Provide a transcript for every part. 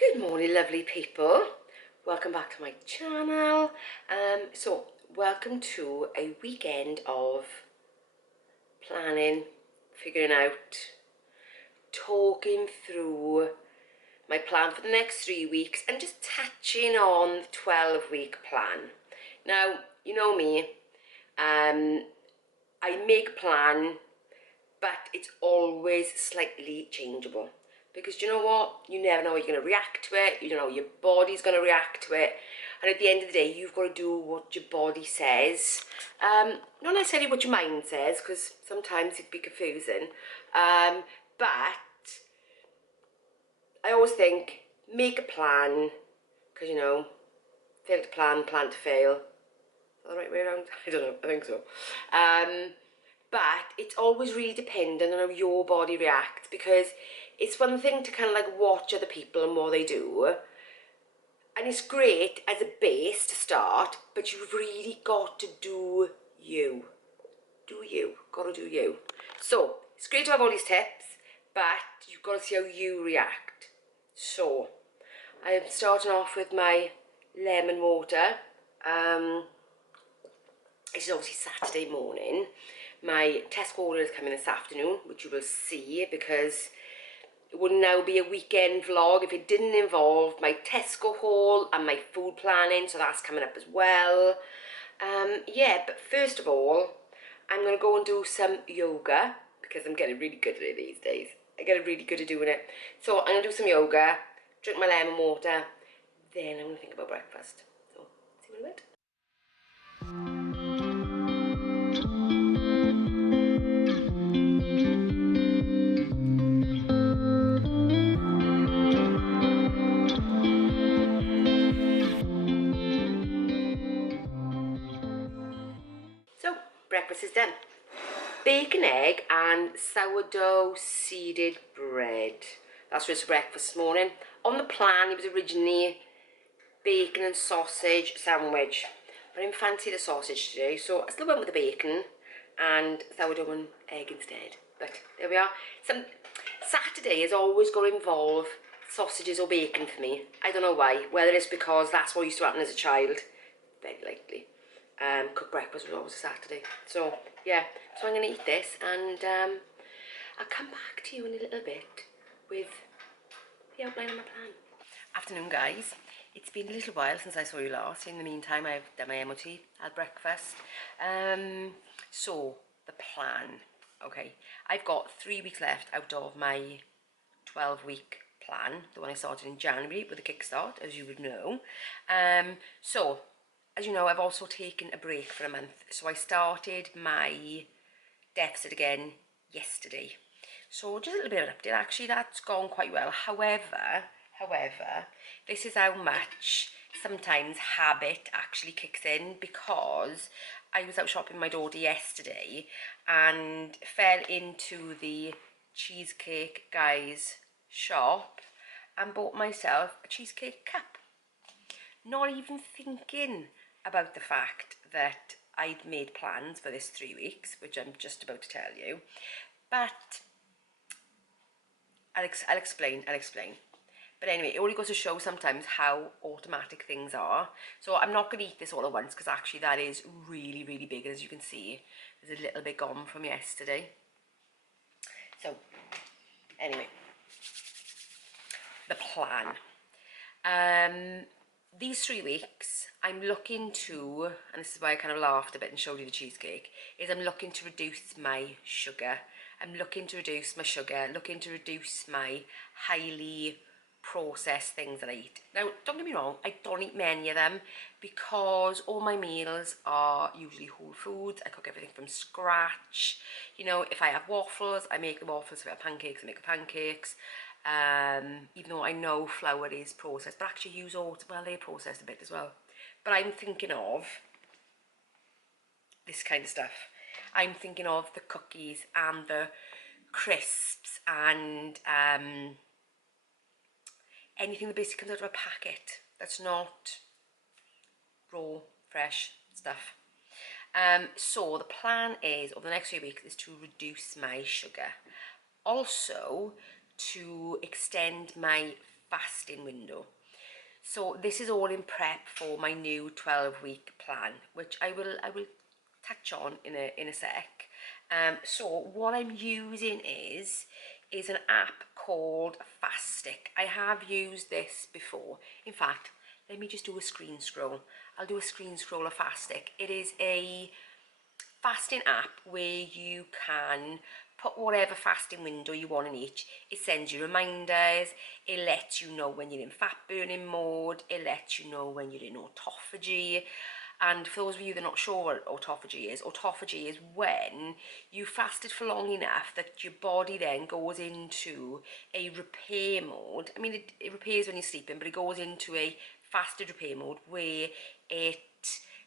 Good morning, lovely people. Welcome back to my channel. Welcome to a weekend of planning, figuring out, talking through my plan for the next 3 weeks and just touching on the 12-week plan. Now, you know me, I make a plan, but it's always slightly changeable. Because you know what? You never know how you're going to react to it. You don't know how your body's going to react to it. And at the end of the day, you've got to do what your body says. Not necessarily what your mind says, because sometimes it can be confusing. But I always think, make a plan. Because, you know, fail to plan, plan to fail. Is that the right way around? I don't know. I think so. But it's always really dependent on how your body reacts, because it's one thing to kind of like watch other people and what they do, and it's great as a base to start, but you've really got to do you. Gotta do you. So it's great to have all these tips, but you've got to see how you react. So I'm starting off with my lemon water. This is obviously Saturday morning. My Tesco order is coming this afternoon, which you will see, because it would now be a weekend vlog if it didn't involve my Tesco haul and my food planning, so that's coming up as well. Yeah, but first of all, I'm going to go and do some yoga, because I'm getting really good at it these days. I get really good at doing it. So I'm going to do some yoga, drink my lemon water, then I'm going to think about breakfast. So, see you in a bit. So, breakfast is done. Bacon, egg and sourdough seeded bread. That's just breakfast this morning. On the plan, it was originally bacon and sausage sandwich. But I didn't fancy the sausage today, so I still went with the bacon and sourdough and egg instead. But there we are. Saturday is always going to involve sausages or bacon for me. I don't know why. Whether it's because that's what used to happen as a child. Very likely. Cook breakfast was always a Saturday. So yeah, so I'm going to eat this and I'll come back to you in a little bit with the outline of my plan. Afternoon, guys. It's been a little while since I saw you last. In the meantime, I've done my MOT, had breakfast. So the plan. Okay, I've got 3 weeks left out of my 12-week plan, the one I started in January with the Kickstart, as you would know. So as you know, I've also taken a break for a month. So I started my deficit again yesterday. So just a little bit of an update. Actually, that's gone quite well. However, this is how much sometimes habit actually kicks in, because I was out shopping with my daughter yesterday and fell into the cheesecake guy's shop and bought myself a cheesecake cup. Not even thinking about the fact that I'd made plans for this 3 weeks, which I'm just about to tell you. But I'll explain. But anyway, it only goes to show sometimes how automatic things are. So I'm not going to eat this all at once, because actually that is really, really big. As you can see, there's a little bit gone from yesterday. So anyway, the plan. These 3 weeks, I'm looking to, and this is why I kind of laughed a bit and showed you the cheesecake, is I'm looking to reduce my sugar. I'm looking to reduce my sugar, looking to reduce my highly processed things that I eat. Now, don't get me wrong, I don't eat many of them, because all my meals are usually whole foods. I cook everything from scratch. You know, if I have waffles, I make the waffles. If I have pancakes, I make the pancakes. Even though I know flour is processed, but actually use oats, well, they're processed a bit as well. But I'm thinking of this kind of stuff. I'm thinking of the cookies and the crisps and anything that basically comes out of a packet that's not raw, fresh stuff. So the plan is, over the next few weeks, is to reduce my sugar. Also, to extend my fasting window. So this is all in prep for my new 12-week plan, which I will touch on in a sec. So what I'm using is an app called Fastic. I have used this before. In fact, let me just do a screen scroll. I'll do a screen scroll of Fastic. It is a fasting app where you can put whatever fasting window you want in each. It sends you reminders, it lets you know when you're in fat burning mode, it lets you know when you're in autophagy. And for those of you that are not sure what autophagy is when you fasted for long enough that your body then goes into a repair mode. I mean, it repairs when you're sleeping, but it goes into a fasted repair mode where it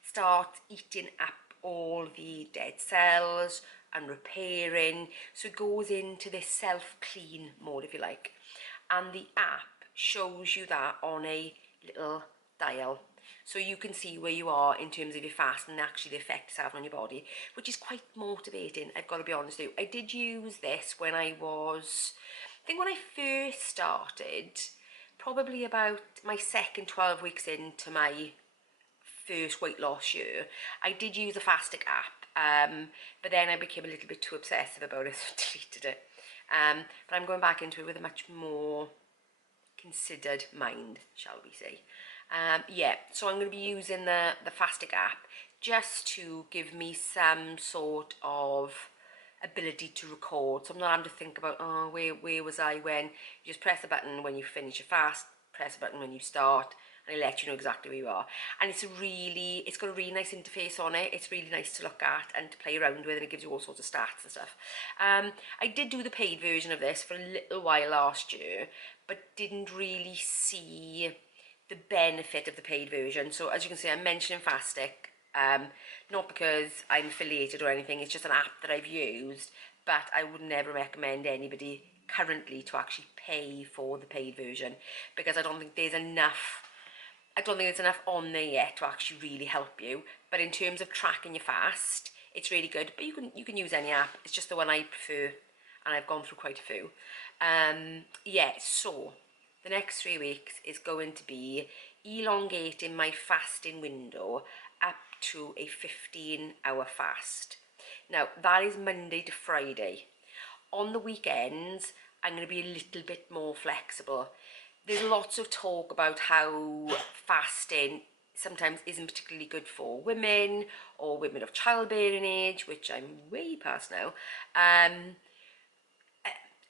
starts eating up all the dead cells and repairing. So it goes into this self-clean mode, if you like. And the app shows you that on a little dial. So you can see where you are in terms of your fast and actually the effect it's having on your body, which is quite motivating, I've got to be honest with you. I did use this when I first started, probably about my second 12 weeks into my first weight loss year. I did use the Fastic app, but then I became a little bit too obsessive about it, so deleted it. But I'm going back into it with a much more considered mind, shall we say. Yeah, so I'm going to be using the Fastic app just to give me some sort of ability to record, so I'm not having to think about, oh, where was I when. You just press a button when you finish your fast, press a button when you start, and it lets you know exactly where you are. And it's got a really nice interface on it. It's really nice to look at and to play around with, and it gives you all sorts of stats and stuff. I did do the paid version of this for a little while last year, but didn't really see the benefit of the paid version. So as you can see, I'm mentioning Fastic, not because I'm affiliated or anything, it's just an app that I've used, but I would never recommend anybody currently to actually pay for the paid version, because I don't think there's enough on there yet to actually really help you. But in terms of tracking your fast, it's really good. But you can use any app. It's just the one I prefer, and I've gone through quite a few. Yeah, so the next 3 weeks is going to be elongating my fasting window up to a 15-hour fast. Now, that is Monday to Friday. On the weekends, I'm going to be a little bit more flexible. There's lots of talk about how fasting sometimes isn't particularly good for women or women of childbearing age, which I'm way past now.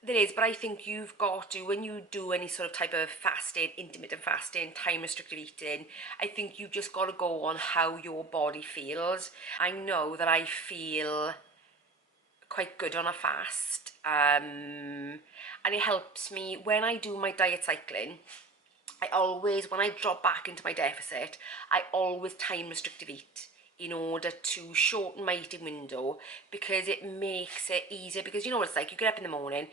There is, but I think you've got to, when you do any sort of type of fasting, intermittent fasting, time restricted eating, I think you just got to go on how your body feels. I know that I feel quite good on a fast, and it helps me when I do my diet cycling. When I drop back into my deficit, I always time restrictive eat in order to shorten my eating window, because it makes it easier. Because you know what it's like, you get up in the morning,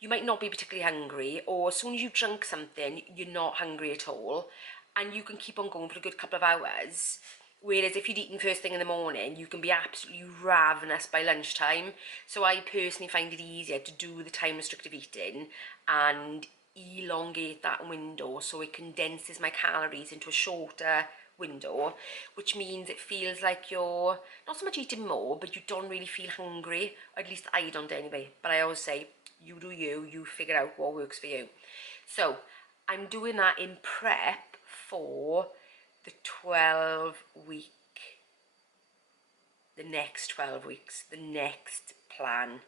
you might not be particularly hungry, or as soon as you drink something, you're not hungry at all, and you can keep on going for a good couple of hours. Whereas if you'd eaten first thing in the morning, you can be absolutely ravenous by lunchtime. So I personally find it easier to do the time restrictive eating and elongate that window, so it condenses my calories into a shorter window, which means it feels like you're not so much eating more, but you don't really feel hungry. Or at least I don't anyway. But I always say, you do you figure out what works for you. So I'm doing that in prep for the next 12 weeks, the next plan.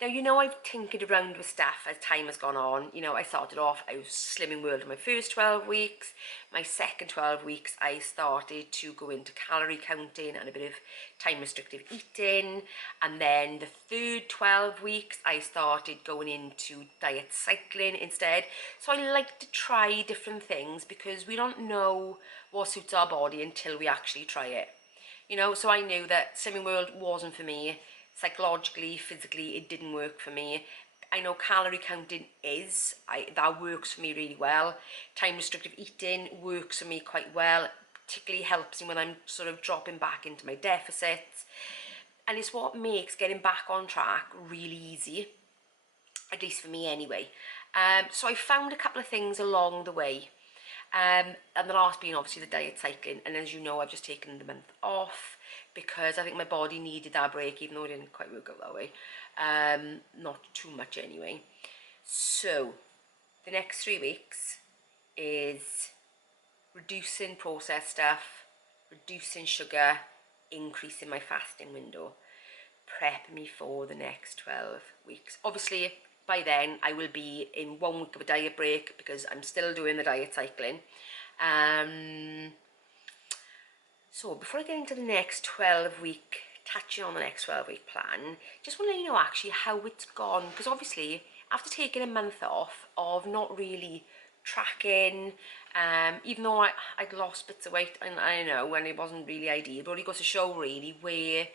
Now, you know, I've tinkered around with stuff as time has gone on. You know, I started off, I was Slimming World in my first 12 weeks. My second 12 weeks, I started to go into calorie counting and a bit of time restrictive eating. And then the third 12 weeks, I started going into diet cycling instead. So I like to try different things, because we don't know what suits our body until we actually try it. You know, so I knew that Slimming World wasn't for me. Psychologically, physically, it didn't work for me. I know calorie counting that works for me really well. Time restrictive eating works for me quite well. Particularly helps me when I'm sort of dropping back into my deficits. And it's what makes getting back on track really easy, at least for me anyway. So I found a couple of things along the way. And the last being obviously the diet cycling, and as you know, I've just taken the month off because I think my body needed that break, even though it didn't quite work out that way. Not too much anyway. So the next 3 weeks is reducing processed stuff, reducing sugar, increasing my fasting window, prep me for the next 12 weeks. Obviously, by then I will be in 1 week of a diet break because I'm still doing the diet cycling. So before I get into the next 12-week, touching on the next 12-week plan, just want to let you know actually how it's gone, because obviously after taking a month off of not really tracking, even though I'd lost bits of weight, and I know, and it wasn't really ideal, but it goes to show really where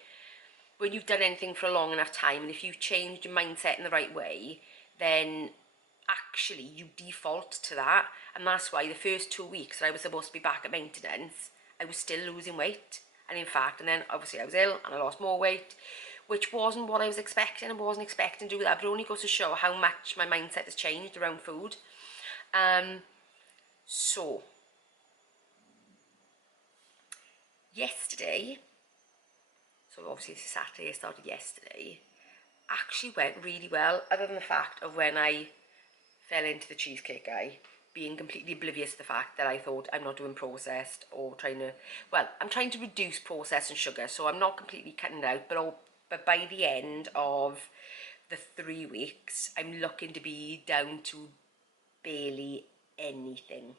when you've done anything for a long enough time, and if you've changed your mindset in the right way, then actually you default to that. And that's why the first 2 weeks that I was supposed to be back at maintenance, I was still losing weight. And in fact, and then obviously I was ill and I lost more weight, which wasn't what I was expecting. I wasn't expecting to do that, but it only goes to show how much my mindset has changed around food. So yesterday, so obviously it's Saturday, I started yesterday, actually went really well, other than the fact of when I fell into the cheesecake guy, being completely oblivious to the fact that I thought I'm not doing processed or trying to, well, I'm trying to reduce processed and sugar, so I'm not completely cutting it out, but by the end of the 3 weeks, I'm looking to be down to barely anything.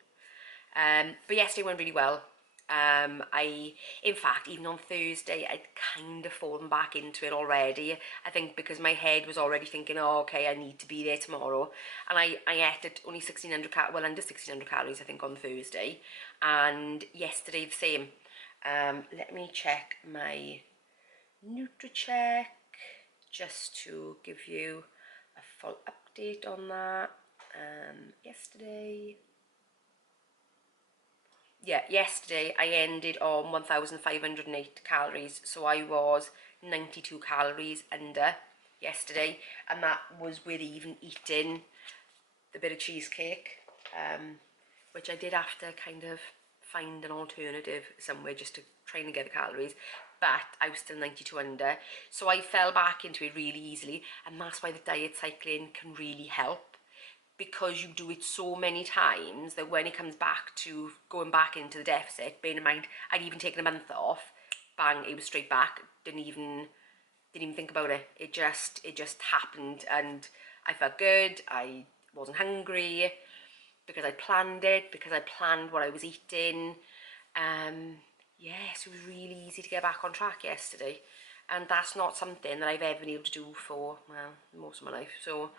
But yesterday went really well. In fact, even on Thursday, I'd kind of fallen back into it already. I think because my head was already thinking, oh, okay, I need to be there tomorrow. And I ate at only 1,600 well, under 1,600 calories, I think, on Thursday. And yesterday, the same. Let me check my NutriCheck just to give you a full update on that. Yesterday I ended on 1,508 calories, so I was 92 calories under yesterday, and that was with even eating the bit of cheesecake, which I did have to kind of find an alternative somewhere just to try and get the calories, but I was still 92 under, so I fell back into it really easily, and that's why the diet cycling can really help, because you do it so many times that when it comes back to going back into the deficit, bearing in mind I'd even taken a month off, bang, it was straight back. Didn't even think about it. It just happened, and I felt good. I wasn't hungry because I planned it, because I planned what I was eating. Yes, it was really easy to get back on track yesterday, and that's not something that I've ever been able to do for, well, most of my life. So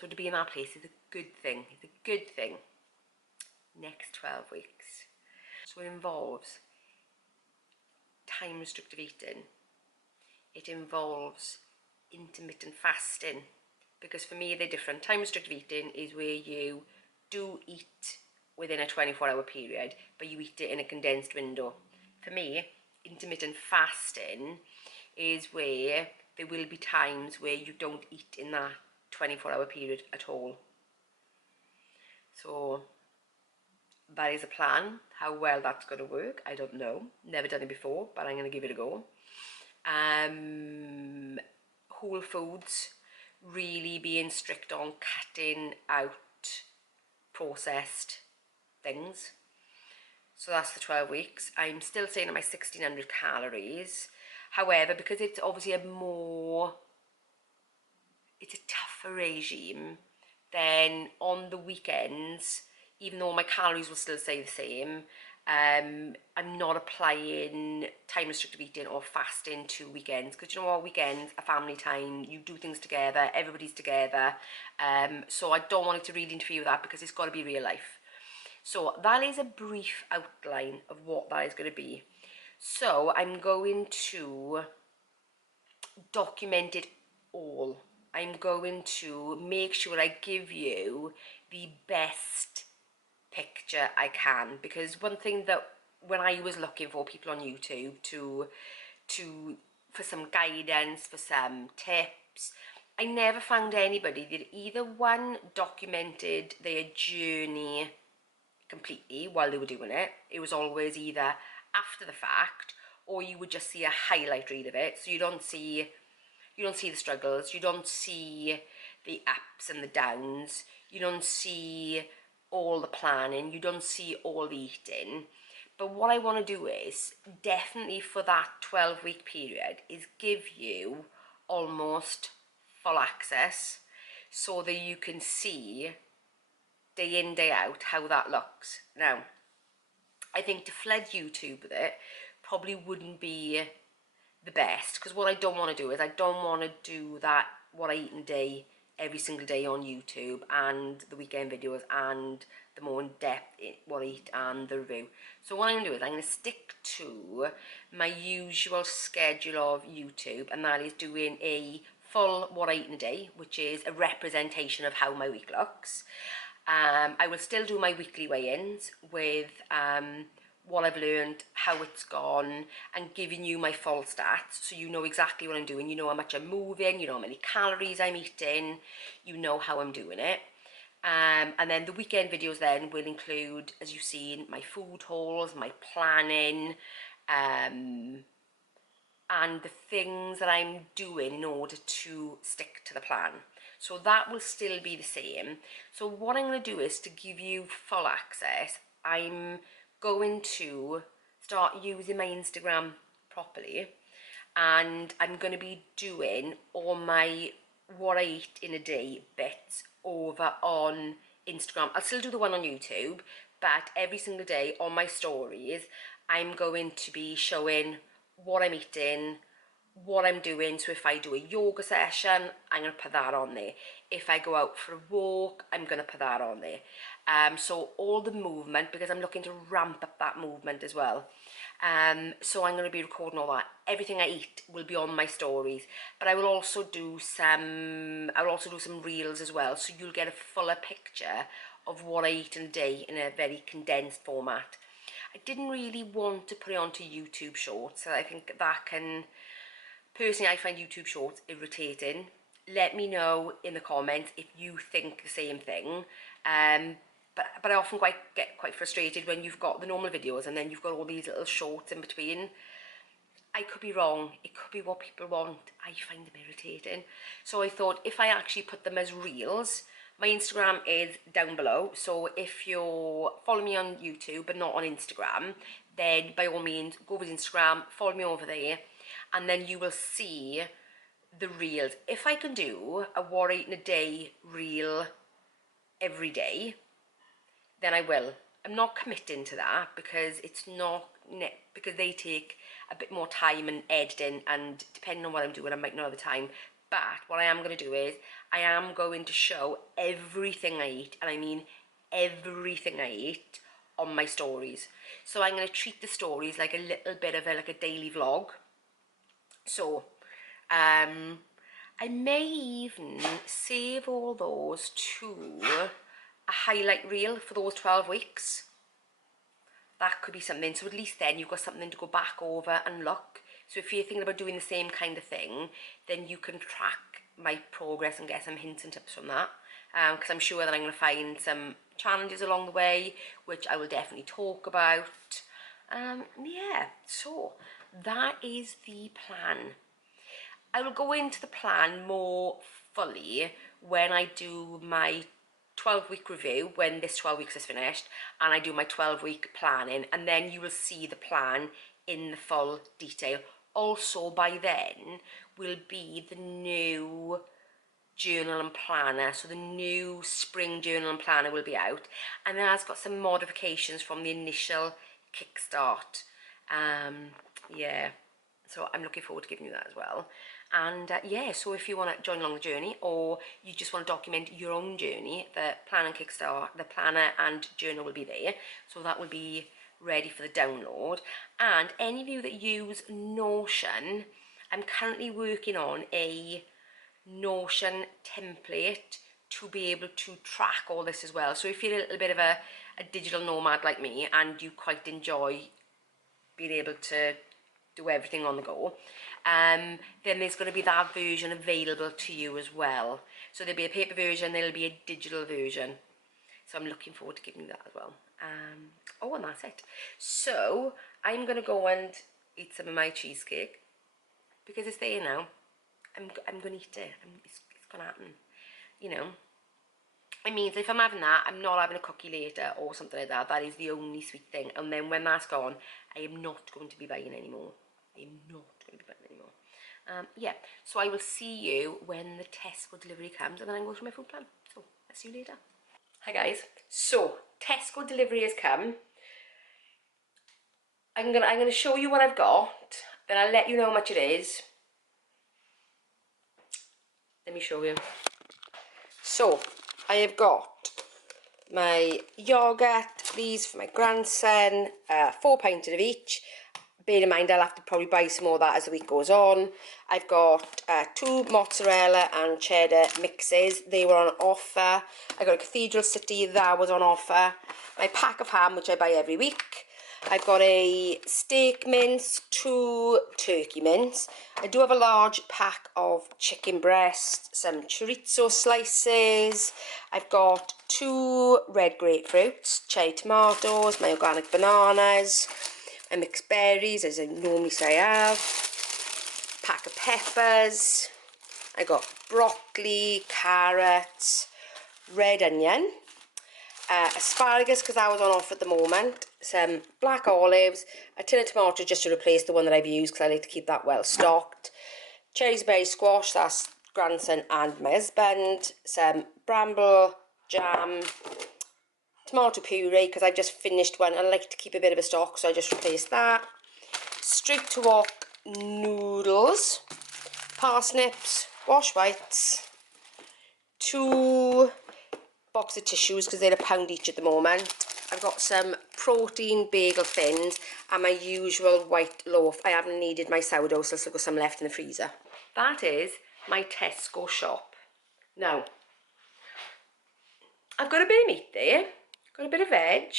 so to be in that place is a good thing. It's a good thing. Next 12 weeks. So it involves time restrictive eating. It involves intermittent fasting, because for me they're different. Time restrictive eating is where you do eat within a 24-hour period, but you eat it in a condensed window. For me, intermittent fasting is where there will be times where you don't eat in that 24-hour period at all. So that is a plan. How well that's going to work, I don't know. Never done it before, but I'm going to give it a go. Whole foods, really being strict on cutting out processed things. So that's the 12 weeks. I'm still staying at my 1,600 calories. However, because it's obviously it's a tougher regime, then on the weekends, even though my calories will still stay the same, I'm not applying time restricted eating or fasting to weekends, because you know what, weekends are family time, you do things together, everybody's together, so I don't want it to really interfere with that, because it's got to be real life. So that is a brief outline of what that is going to be. So I'm going to document it all. I'm going to make sure I give you the best picture I can, because one thing that when I was looking for people on YouTube for some guidance, for some tips, I never found anybody that either one documented their journey completely while they were doing it. It was always either after the fact, or you would just see a highlight reel of it. So you don't see the struggles, you don't see the ups and the downs, you don't see all the planning, you don't see all the eating. But what I want to do is, definitely for that 12-week period, is give you almost full access so that you can see day in, day out how that looks. Now, I think to flood YouTube with it probably wouldn't be the best, because what I don't want to do is I don't want to do that what I eat in a day every single day on YouTube, and the weekend videos, and the more in-depth what I eat and the review. So what I'm going to do is I'm going to stick to my usual schedule of YouTube, and that is doing a full what I eat in a day, which is a representation of how my week looks. I will still do my weekly weigh-ins with what I've learned, how it's gone, and giving you my full stats so you know exactly what I'm doing. You know how much I'm moving, you know how many calories I'm eating, you know how I'm doing it. And then the weekend videos then will include, as you've seen, my food hauls, my planning, and the things that I'm doing in order to stick to the plan. So that will still be the same. So what I'm going to do is, to give you full access, I'm going to start using my Instagram properly, and I'm going to be doing all my what I eat in a day bits over on Instagram. I'll still do the one on YouTube, but every single day on my stories I'm going to be showing what I'm eating, what I'm doing. So if I do a yoga session, I'm going to put that on there. If I go out for a walk, I'm going to put that on there. So all the movement, because I'm looking to ramp up that movement as well. So I'm going to be recording all that. Everything I eat will be on my stories, but I will also do some reels as well, so you'll get a fuller picture of what I eat in a day in a very condensed format. I didn't really want to put it onto YouTube Shorts, so I think that can... Personally, I find YouTube Shorts irritating. Let me know in the comments if you think the same thing. But I often get quite frustrated when you've got the normal videos and then you've got all these little shorts in between. I could be wrong. It could be what people want. I find them irritating. So I thought, if I actually put them as reels, my Instagram is down below. So if you're following me on YouTube but not on Instagram, then by all means, go over to Instagram, follow me over there, and then you will see the reels. If I can do a what I eat in a day reel every day, then I will. I'm not committing to that because it's not, because they take a bit more time and editing, and depending on what I'm doing, I might not have the time. But what I am going to do is, I am going to show everything I eat, and I mean everything I eat, on my stories. So I'm going to treat the stories like a little bit of like a daily vlog. So I may even save all those to a highlight reel for those 12 weeks. That could be something. So at least then you've got something to go back over and look. So if you're thinking about doing the same kind of thing, then you can track my progress and get some hints and tips from that. Because I'm sure that I'm going to find some challenges along the way, which I will definitely talk about. Yeah, so that is the plan. I will go into the plan more fully when I do my 12-week review, when this 12 weeks is finished, and I do my 12-week planning, and then you will see the plan in the full detail. Also, by then will be the new journal and planner. So the new spring journal and planner will be out, and then I've got some modifications from the initial Kickstart. Yeah, so I'm looking forward to giving you that as well. And yeah, so if you want to join along the journey, or you just want to document your own journey, the plan and Kickstart, the planner and journal will be there. So that will be ready for the download. And any of you that use Notion, I'm currently working on a Notion template to be able to track all this as well. So if you're a little bit of a digital nomad like me, and you quite enjoy being able to do everything on the go, Then there's going to be that version available to you as well. So there'll be a paper version, there'll be a digital version. So I'm looking forward to giving you that as well. Oh, and that's it. So I'm going to go and eat some of my cheesecake because it's there now. I'm going to eat it. It's going to happen, you know. It means if I'm having that, I'm not having a cookie later or something like that. That is the only sweet thing. And then when that's gone, I am not going to be buying anymore. I am not going to be buying anymore. Yeah, so I will see you when the Tesco delivery comes, and then I can go through my food plan. So I'll see you later. Hi guys. So Tesco delivery has come. I'm gonna show you what I've got. Then I'll let you know how much it is. Let me show you. So I have got my yoghurt, these for my grandson, 4 pints of each. Bear in mind I'll have to probably buy some more of that as the week goes on. I've got 2 mozzarella and cheddar mixes. They were on offer. I got a Cathedral City, that was on offer. My pack of ham, which I buy every week. I've got a steak mince, 2 turkey mince. I do have a large pack of chicken breast, some chorizo slices. I've got 2 red grapefruits, cherry tomatoes, my organic bananas, my mixed berries, as I normally say I have. Pack of peppers. I got broccoli, carrots, red onion. Asparagus, because that was on offer at the moment, some black olives, a tin of tomato just to replace the one that I've used because I like to keep that well stocked, cherries, berries, squash, that's grandson and my husband, some bramble jam, tomato puree because I've just finished one and I like to keep a bit of a stock, so I just replaced that, straight to wok noodles, parsnips, wash whites, 2 box of tissues because they're £1 each at the moment. I've got some protein bagel thins and my usual white loaf. I haven't needed my sourdough, so I've still got some left in the freezer. That is my Tesco shop. Now, I've got a bit of meat there, got a bit of veg.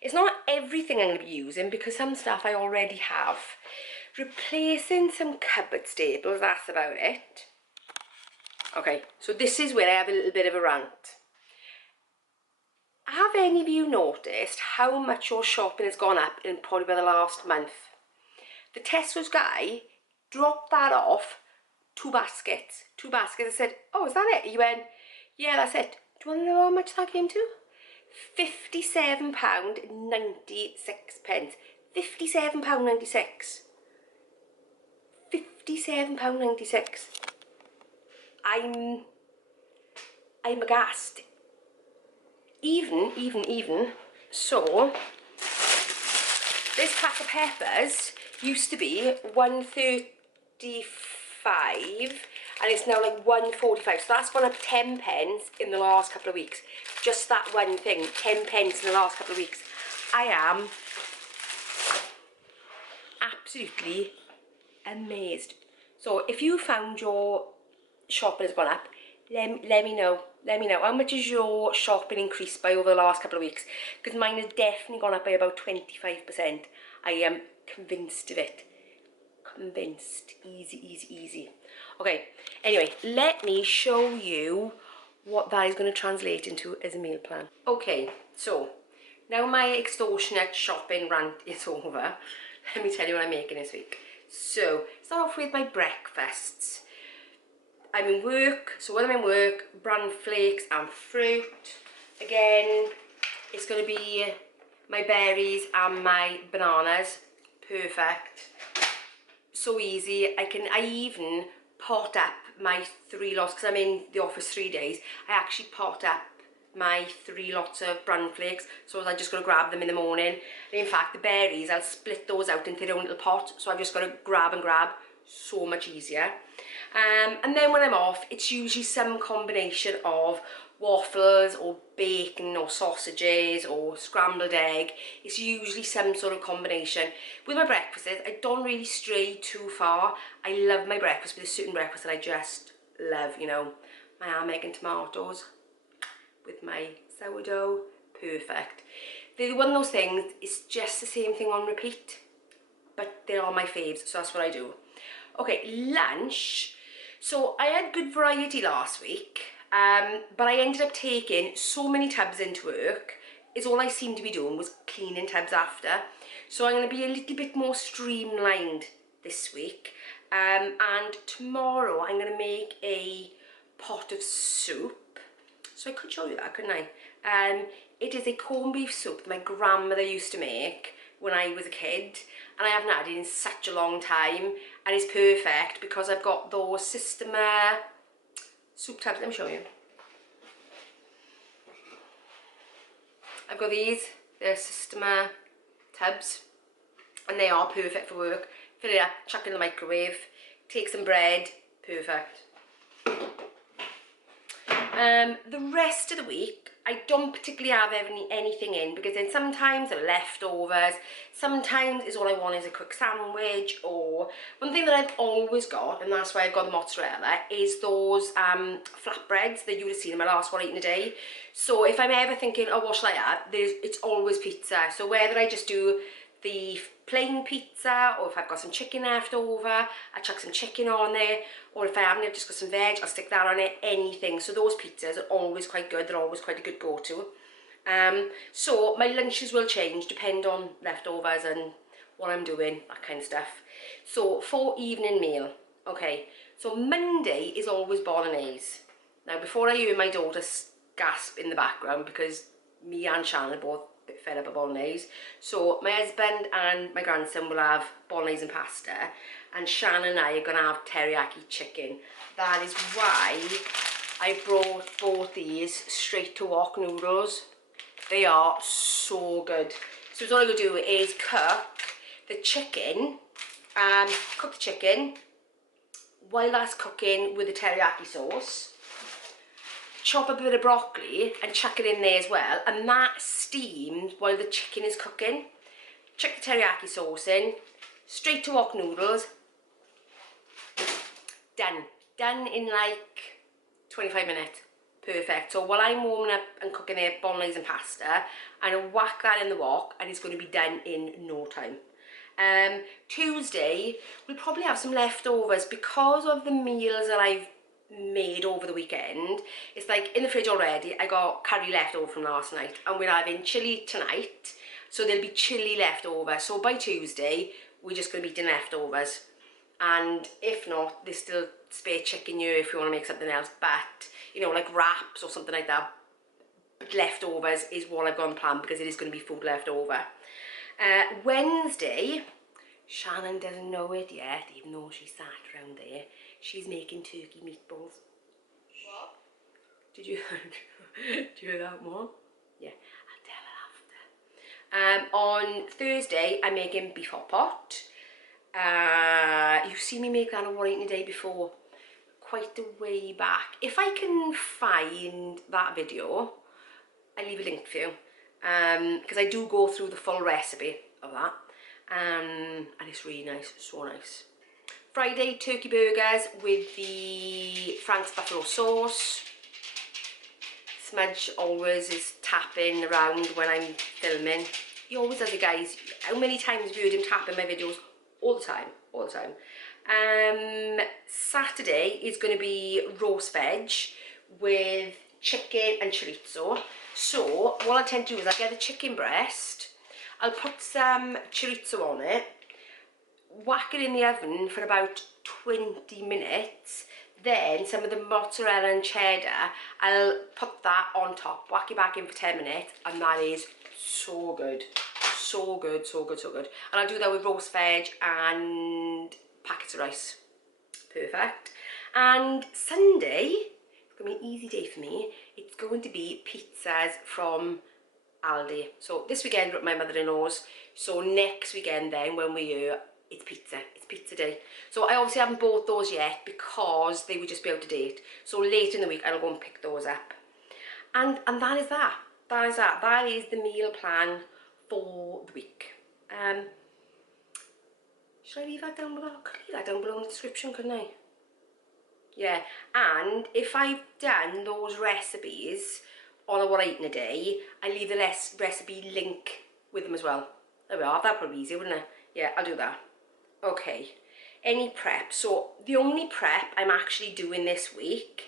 It's not everything I'm going to be using because some stuff I already have. Replacing some cupboard staples, that's about it. Okay, so this is where I have a little bit of a rant. Have any of you noticed how much your shopping has gone up in probably the last month? The Tesco's guy dropped that off, 2 baskets. 2 baskets. I said, oh, is that it? He went, yeah, that's it. Do you want to know how much that came to? £57.96. £57.96. £57.96. I'm aghast. Even, so, this pack of peppers used to be £1.35 and it's now like £1.45, so that's gone up 10p in the last couple of weeks. Just that one thing, 10p in the last couple of weeks. I am absolutely amazed. So if you found your shopping has gone up, let me know. Let me know. How much has your shopping increased by over the last couple of weeks? Because mine has definitely gone up by about 25%. I am convinced of it. Convinced. Easy. Okay, anyway, let me show you what that is going to translate into as a meal plan. Okay, so now my extortionate shopping rant is over. Let me tell you what I'm making this week. So, start off with my breakfasts. I'm in work, so when I'm in work, bran flakes and fruit. Again, it's going to be my berries and my bananas. Perfect. So easy. I even pot up my 3 lots, because I'm in the office 3 days. I actually pot up my 3 lots of bran flakes, so I just got to grab them in the morning. And in fact, the berries, I'll split those out into their own little pot, so I've just got to grab and grab. So much easier. And then when I'm off, it's usually some combination of waffles or bacon or sausages or scrambled egg. It's usually some sort of combination. With my breakfasts, I don't really stray too far. I love my breakfast, but there's certain breakfasts that I just love, you know. My ham, egg and tomatoes with my sourdough, perfect. They're one of those things, it's just the same thing on repeat, but they're all my faves, so that's what I do. Okay, lunch. So I had good variety last week, but I ended up taking so many tubs into work. Is all I seemed to be doing was cleaning tubs after. So I'm going to be a little bit more streamlined this week. And tomorrow I'm going to make a pot of soup. So I could show you that, couldn't I? It is a corned beef soup that my grandmother used to make when I was a kid, and I haven't had it in such a long time, and it's perfect because I've got those Systema soup tubs. Let me show you. I've got these, they're Systema tubs, and they are perfect for work. Fill it up, chuck it in the microwave, take some bread, perfect. The rest of the week, I don't particularly have anything in, because then sometimes there are leftovers, sometimes all I want is a quick sandwich. Or one thing that I've always got, and that's why I've got the mozzarella, is those flatbreads that you would have seen in my last one eating a day. So if I'm ever thinking, oh, what shall I have, it's always pizza. So whether I just do the plain pizza, or if I've got some chicken left over, I chuck some chicken on there, or if I haven't, I've just got some veg, I'll stick that on it, anything. So those pizzas are always quite good, they're always quite a good go-to. So my lunches will change, depend on leftovers and what I'm doing, that kind of stuff. So for evening meal, okay, so Monday is always bolognese. Now before I hear my daughter gasp in the background, because me and Shannon are both a bit fed up of bolognese, so my husband and my grandson will have bolognese and pasta, and Shannon and I are going to have teriyaki chicken. That is why I brought both these straight to wok noodles. They are so good. So all I'm going to do is cook the chicken, while that's cooking with the teriyaki sauce. Chop up a bit of broccoli and chuck it in there as well, and that steams while the chicken is cooking. Chuck the teriyaki sauce in, straight to wok noodles. Done in like 25 minutes. Perfect. So while I'm warming up and cooking the bolognese and pasta, I'm going to whack that in the wok, and it's going to be done in no time. Tuesday, we'll probably have some leftovers because of the meals that I've made over the weekend. It's like in the fridge already. I got curry left over from last night, and we're having chilli tonight, so there'll be chilli left over. So by Tuesday, we're just going to be eating leftovers. And if not, there's still spare chicken here if you want to make something else, but you know, like wraps or something like that. But leftovers is what I've got on plan, because it is going to be food left over. Wednesday, Shannon doesn't know it yet, even though she sat around there. She's making turkey meatballs. What? Did you hear that more? Yeah, I'll tell her after. On Thursday, I'm making beef hot pot. You've seen me make that on What I Eat in a Day before, quite a way back. If I can find that video, I'll leave a link for you, because I do go through the full recipe of that, and it's really nice, so nice. Friday, turkey burgers with the Frank's buffalo sauce. Smudge always is tapping around when I'm filming. He always does it, guys. How many times have you heard him tapping my videos? All the time, all the time. Saturday is going to be roast veg with chicken and chorizo. So what I tend to do is I get the chicken breast, I'll put some chorizo on it, whack it in the oven for about 20 minutes, then some of the mozzarella and cheddar, I'll put that on top, whack it back in for 10 minutes, and that is so good. So good, so good, so good. And I'll do that with roast veg and packets of rice. Perfect. And Sunday, it's going to be an easy day for me. It's going to be pizzas from Aldi. So this weekend we're at my mother-in-law's. So next weekend then, when we're here, it's pizza. It's pizza day. So I obviously haven't bought those yet because they would just be out of date. So later in the week, I'll go and pick those up. And that is that. That is that. That is the meal plan for the week. Should I leave that down below? I could leave that down below in the description, couldn't I? Yeah, and if I've done those recipes on a What I Eat in a Day, I leave the recipe link with them as well. There we are, that'd probably be easier, wouldn't it? Yeah, I'll do that. Okay, any prep. So the only prep I'm actually doing this week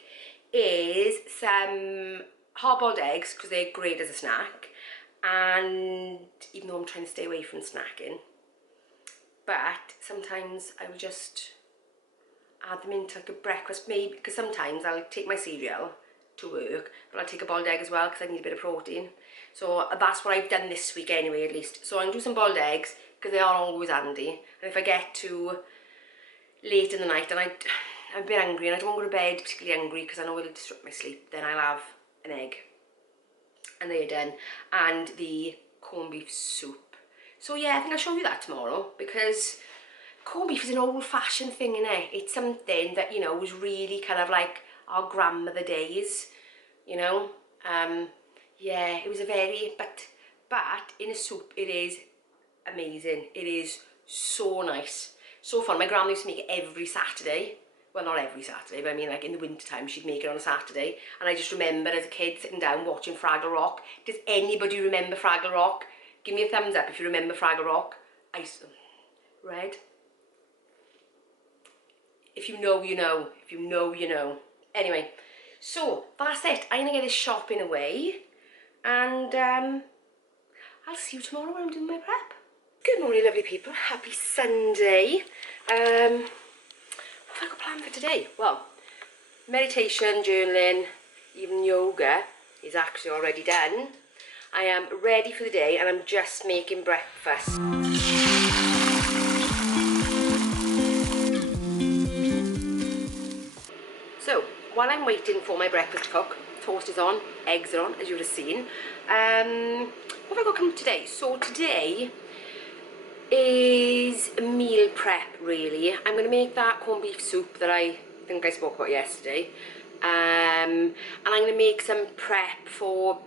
is some hard-boiled eggs, because they're great as a snack, and even though I'm trying to stay away from snacking, but sometimes I will just add them into like a breakfast, maybe, because sometimes I'll take my cereal to work, but I'll take a boiled egg as well because I need a bit of protein. So that's what I've done this week anyway, at least. So I'm going to do some boiled eggs because they are always handy, and if I get too late in the night and I'm a bit hungry and I don't want to go to bed particularly hungry because I know it'll disrupt my sleep, then I'll have an egg and they're done, and the corned beef soup. So yeah, I think I'll show you that tomorrow, because corned beef is an old-fashioned thing, innit? It's something that, you know, was really kind of like our grandmother days, you know. Yeah, it was a very, but in a soup it is amazing. It is so nice, so fun. My grandma used to make it every Saturday. Well, not every Saturday, but I mean, like in the winter time she'd make it on a Saturday, and I just remember as a kid sitting down watching Fraggle Rock. Does anybody remember Fraggle Rock? Give me a thumbs up if you remember Fraggle Rock. Red? If you know, you know. If you know, you know. Anyway, so that's it. I'm gonna get this shopping away, and I'll see you tomorrow when I'm doing my prep. Good morning, lovely people. Happy Sunday. What have I got planned for today? Well, meditation, journaling, even yoga is actually already done. I am ready for the day, and I'm just making breakfast. So, while I'm waiting for my breakfast to cook, toast is on, eggs are on, as you would have seen. What have I got coming today? So today is a meal prep, really. I'm going to make that corned beef soup that I think I spoke about yesterday. And I'm going to make some prep for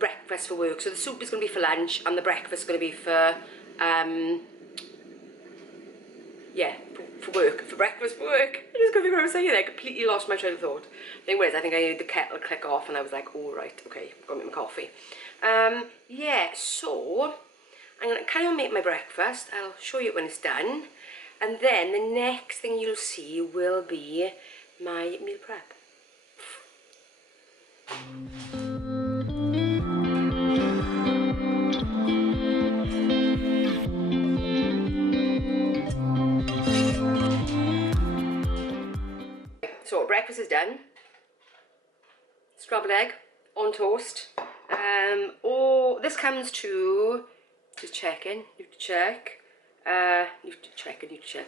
breakfast for work. So the soup is going to be for lunch, and the breakfast is going to be for yeah, for work, for breakfast, for work. I just couldn't figure out what I was saying there. I completely lost my train of thought. Thing was, I think I heard the kettle click off, and I was like, oh right, okay, I'm gonna make my coffee. Yeah, so I'm gonna carry on make my breakfast. I'll show you when it's done, and then the next thing you'll see will be my meal prep. So breakfast is done. Scrambled egg on toast. Oh, this comes to, just checking, you have to check.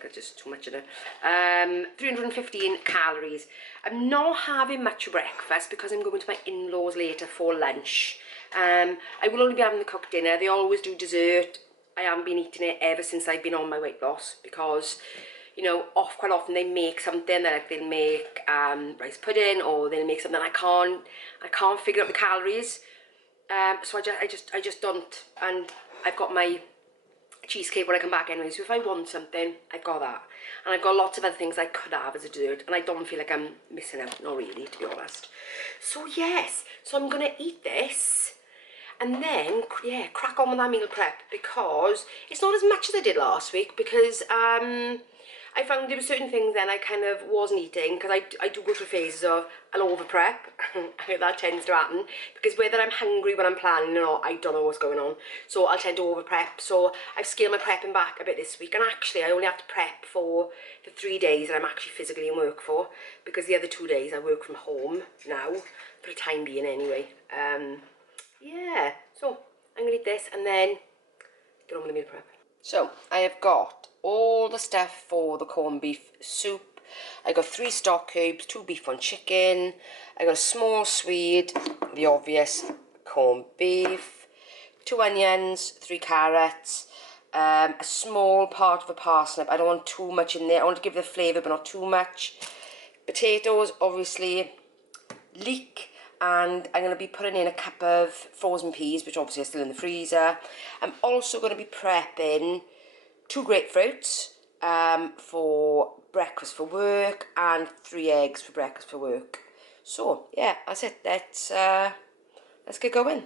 That's just too much of it. 315 calories. I'm not having much breakfast because I'm going to my in-laws later for lunch. I will only be having the cooked dinner. They always do dessert. I haven't been eating it ever since I've been on my weight loss, because, you know, quite often they make something that, like, they'll make rice pudding, or they'll make something I can't figure out the calories. So I just don't, and I've got my cheesecake when I come back anyway, so if I want something, I've got that. And I've got lots of other things I could have as a dessert, and I don't feel like I'm missing out, not really, to be honest. So yes, so I'm gonna eat this, and then, yeah, crack on with that meal prep, because it's not as much as I did last week, because I found there were certain things then I kind of wasn't eating, because I do go through phases of I'll over prep. That tends to happen, because whether I'm hungry when I'm planning or not, I don't know what's going on, so I'll tend to over prep. So I've scaled my prepping back a bit this week, and actually I only have to prep for the 3 days that I'm actually physically in work for, because the other 2 days I work from home now, for the time being anyway. Yeah, so I'm gonna eat this and then get on with the meal prep. So I have got all the stuff for the corned beef soup. I got 3 stock cubes, 2 beef on chicken. I got a small swede, the obvious corned beef, 2 onions, 3 carrots, a small part of a parsnip. I don't want too much in there. I want to give the flavour, but not too much. Potatoes, obviously, leek. And I'm going to be putting in a cup of frozen peas, which obviously are still in the freezer. I'm also going to be prepping 2 grapefruits for breakfast for work, and 3 eggs for breakfast for work. So yeah, that's it. Let's get going.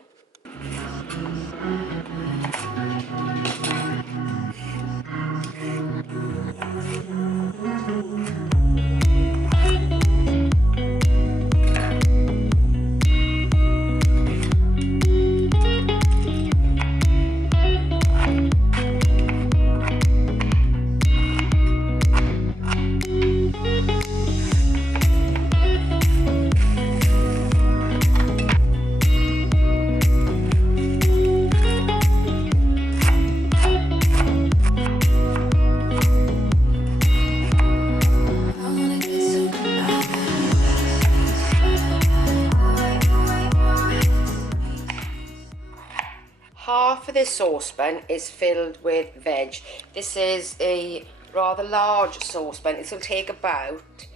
this saucepan is filled with veg. This is a rather large saucepan. This will take about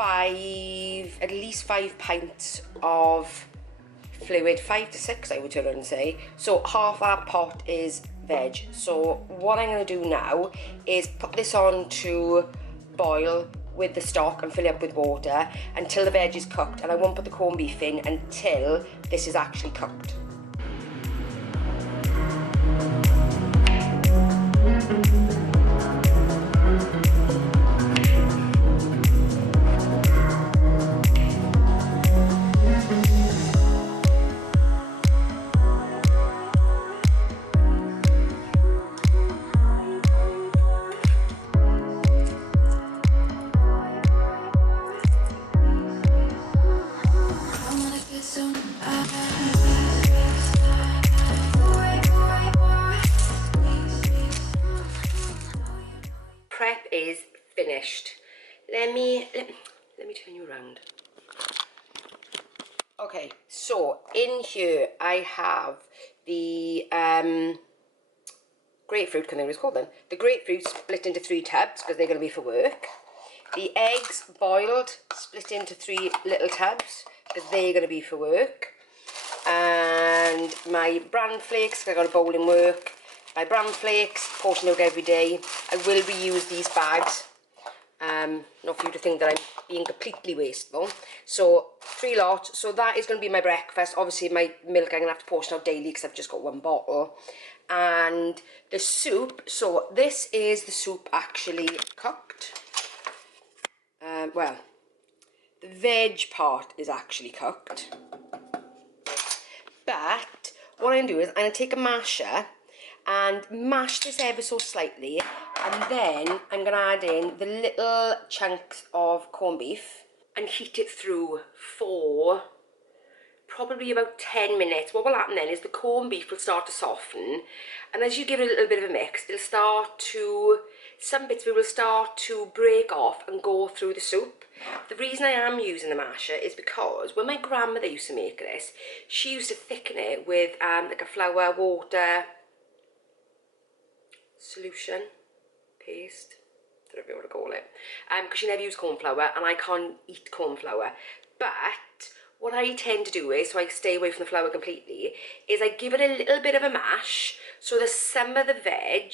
at least 5 pints of fluid, 5 to 6 I would turn around and say. So half that pot is veg. So what I'm going to do now is put this on to boil with the stock and fill it up with water until the veg is cooked, and I won't put the corned beef in until this is actually cooked. Prep is finished. Let me turn you around. Okay, so in here I have the grapefruit, I think it was called then. The grapefruit split into 3 tubs because they're going to be for work. The eggs boiled, split into 3 little tubs because they're going to be for work. And my bran flakes, I got a bowl in work. My bran flakes, portion out every day. I will reuse these bags. Not for you to think that I'm being completely wasteful. So 3 lots. So that is going to be my breakfast. Obviously my milk I'm going to have to portion out daily because I've just got 1 bottle. And the soup, so this is the soup actually cooked. Well, the veg part is actually cooked. But what I'm going to do is I'm going to take a masher and mash this ever so slightly, and then I'm going to add in the little chunks of corned beef and heat it through for probably about 10 minutes. What will happen then is the corned beef will start to soften, and as you give it a little bit of a mix, it'll start to, some bits of it will start to break off and go through the soup. The reason I am using the masher is because when my grandmother used to make this, she used to thicken it with like a flour, water, solution, paste, whatever you want to call it, because she never used corn flour and I can't eat corn flour. But what I tend to do is, so I stay away from the flour completely, is I give it a little bit of a mash so that some of the veg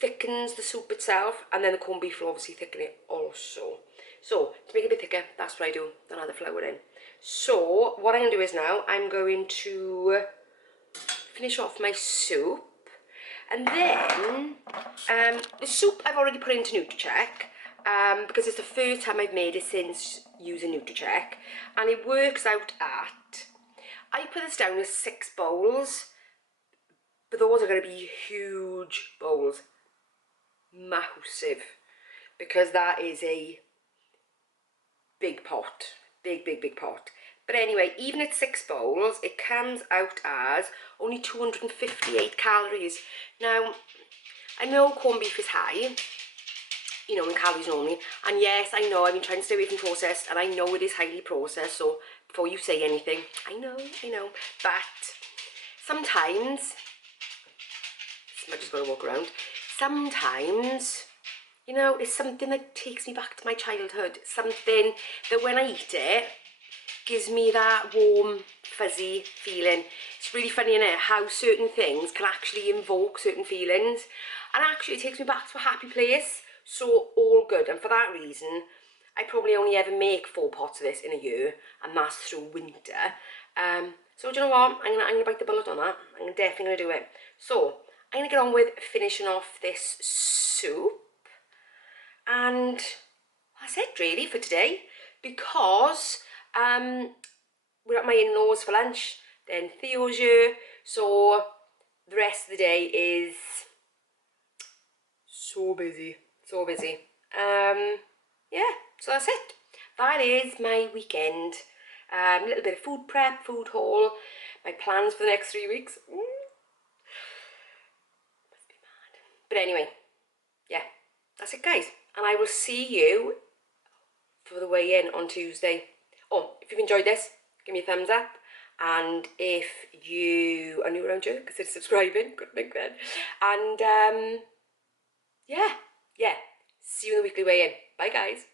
thickens the soup itself, and then the corned beef will obviously thicken it also. So to make it a bit thicker, that's what I do, then add the flour in. So what I'm going to do is now I'm going to finish off my soup. And then, the soup I've already put into NutriCheck, because it's the first time I've made it since using NutriCheck, and it works out at, I put this down as 6 bowls, but those are going to be huge bowls, massive, because that is a big pot, big pot. But anyway, even at 6 bowls, it comes out as only 258 calories. Now, I know corned beef is high, you know, in calories normally. And yes, I know, I've been trying to stay away from processed, and I know it is highly processed. So before you say anything, I know. But sometimes, I just got to walk around. Sometimes, you know, it's something that takes me back to my childhood. Something that when I eat it, gives me that warm, fuzzy feeling. It's really funny, isn't it, how certain things can actually invoke certain feelings. And actually it takes me back to a happy place. So all good. And for that reason, I probably only ever make 4 pots of this in a year, and that's through winter. So do you know what? I'm gonna bite the bullet on that. I'm definitely gonna do it. So I'm gonna get on with finishing off this soup. And that's it really for today, because we're at my in-laws for lunch, then Theo's here, so the rest of the day is so busy. Yeah, so that's it. That is my weekend. A little bit of food prep, food haul, my plans for the next 3 weeks. Must be mad. But anyway, yeah, that's it guys. And I will see you for the weigh-in on Tuesday. Oh, if you've enjoyed this, give me a thumbs up. And if you are new around here, consider subscribing. Good link then. And yeah. See you in the weekly weigh-in. Bye guys.